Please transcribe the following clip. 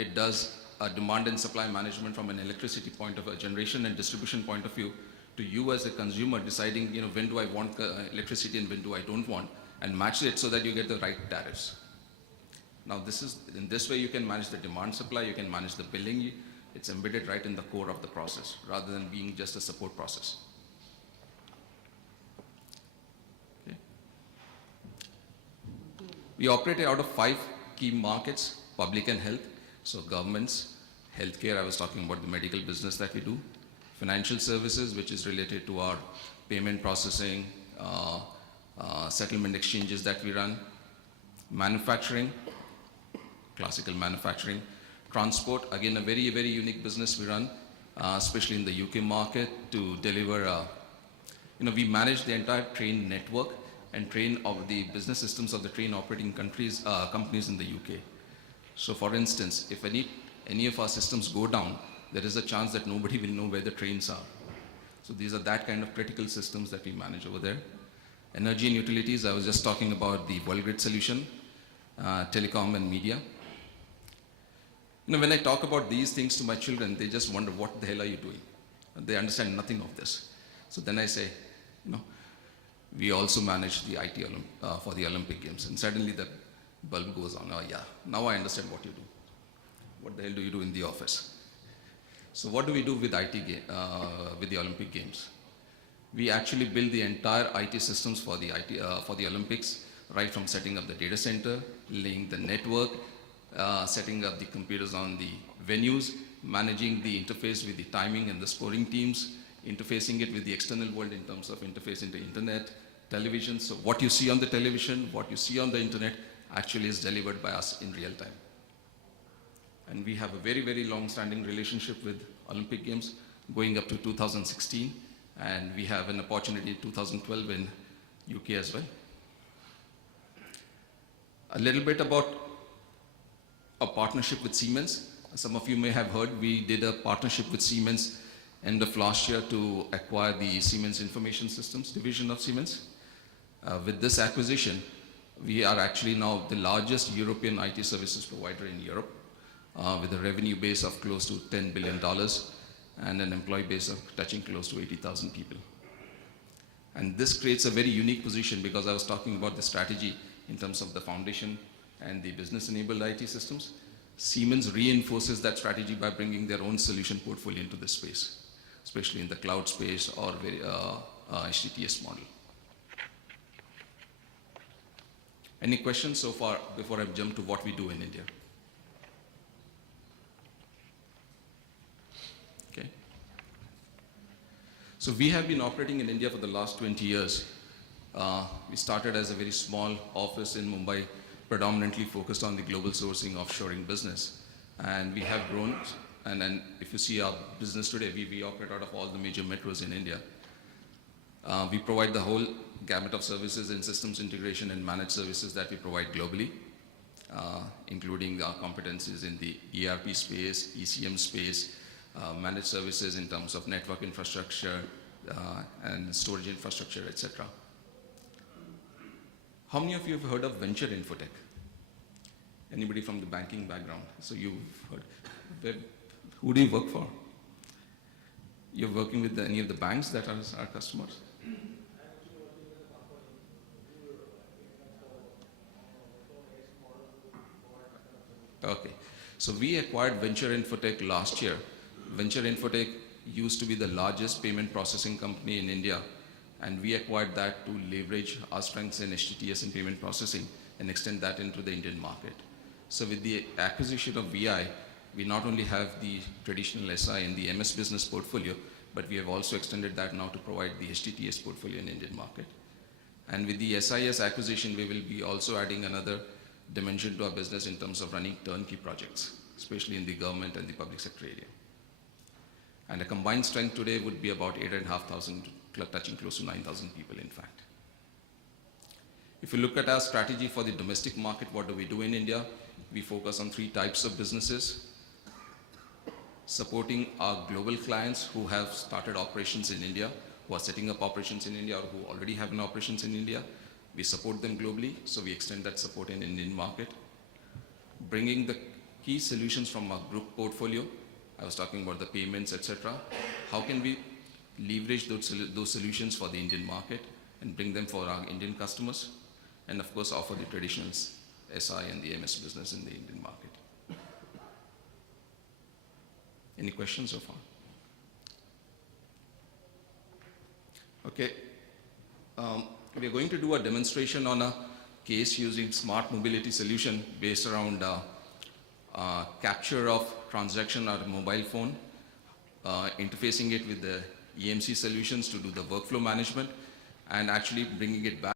it does demand and supply management from an electricity point of a generation and distribution point of view, to you as a consumer deciding, when do I want electricity and when do I don't want, and match it so that you get the right tariffs. Now in this way you can manage the demand supply, you can manage the billing, it's embedded right in the core of the process rather than being just a support process. Okay. We operate out of 5 key markets: public and health, so governments; healthcare, I was talking about the medical business that we do; financial services, which is related to our payment processing, settlement exchanges that we run; manufacturing, classical manufacturing; transport, again a very, very unique business we run, especially in the UK market, to deliver, we manage the entire train network and train of the business systems of the train operating companies in the UK. So for instance, if any of our systems go down, there is a chance that nobody will know where the trains are. So these are that kind of critical systems that we manage over there. Energy and utilities, I was just talking about the World Grid solution, telecom and media. When I talk about these things to my children, they just wonder, what the hell are you doing? They understand nothing of this. So then I say, we also manage the IT for the Olympic Games. And suddenly the bulb goes on. Oh yeah, now I understand what you do. What the hell do you do in the office? So what do we do with with the Olympic Games? We actually build the entire IT systems for the Olympics, right from setting up the data center, laying the network, setting up the computers on the venues, managing the interface with the timing and the scoring teams, interfacing it with the external world in terms of interface into internet, television. So what you see on the television, what you see on the internet actually is delivered by us in real time. And we have a very, very long-standing relationship with Olympic Games going up to 2016. And we have an opportunity in 2012 in UK as well. A little bit about a partnership with Siemens. Some of you may have heard we did a partnership with Siemens end of last year to acquire the Siemens Information Systems division of Siemens. With this acquisition, we are actually now the largest European IT services provider in Europe, with a revenue base of close to $10 billion and an employee base of touching close to 80,000 people. And this creates a very unique position, because I was talking about the strategy in terms of the foundation and the business-enabled IT systems. Siemens reinforces that strategy by bringing their own solution portfolio into this space, especially in the cloud space or HTTS model. Any questions so far before I jump to what we do in India? Okay. So we have been operating in India for the last 20 years. We started as a very small office in Mumbai, predominantly focused on the global sourcing offshoring business. And we have grown, and then if you see our business today, we operate out of all the major metros in India. We provide the whole gamut of services in systems integration and managed services that we provide globally, including our competencies in the ERP space, ECM space, managed services in terms of network infrastructure and storage infrastructure, etc. How many of you have heard of Venture Infotech? Anybody from the banking background? So you've heard. Who do you work for? You're working with any of the banks that are our customers? Okay. So we acquired Venture Infotech last year. Venture Infotech used to be the largest payment processing company in India, and we acquired that to leverage our strengths in HTTS and payment processing and extend that into the Indian market. So with the acquisition of VI, we not only have the traditional SI and the MS business portfolio, but we have also extended that now to provide the HTTS portfolio in the Indian market. And with the SIS acquisition, we will be also adding another dimension to our business in terms of running turnkey projects, especially in the government and the public sector area. And a combined strength today would be about 8,500, touching close to 9,000 people, in fact. If you look at our strategy for the domestic market, what do we do in India? We focus on 3 types of businesses: supporting our global clients who have started operations in India, who are setting up operations in India, or who already have an operations in India. We support them globally, so we extend that support in the Indian market. Bringing the key solutions from our group portfolio. I was talking about the payments, etc. How can we leverage those solutions for the Indian market and bring them for our Indian customers? And of course, offer the traditional SI and the MS business in the Indian market. Any questions so far? Okay. We are going to do a demonstration on a case using smart mobility solution based around capture of transaction on a mobile phone, interfacing it with the EMC solutions to do the workflow management, and actually bringing it back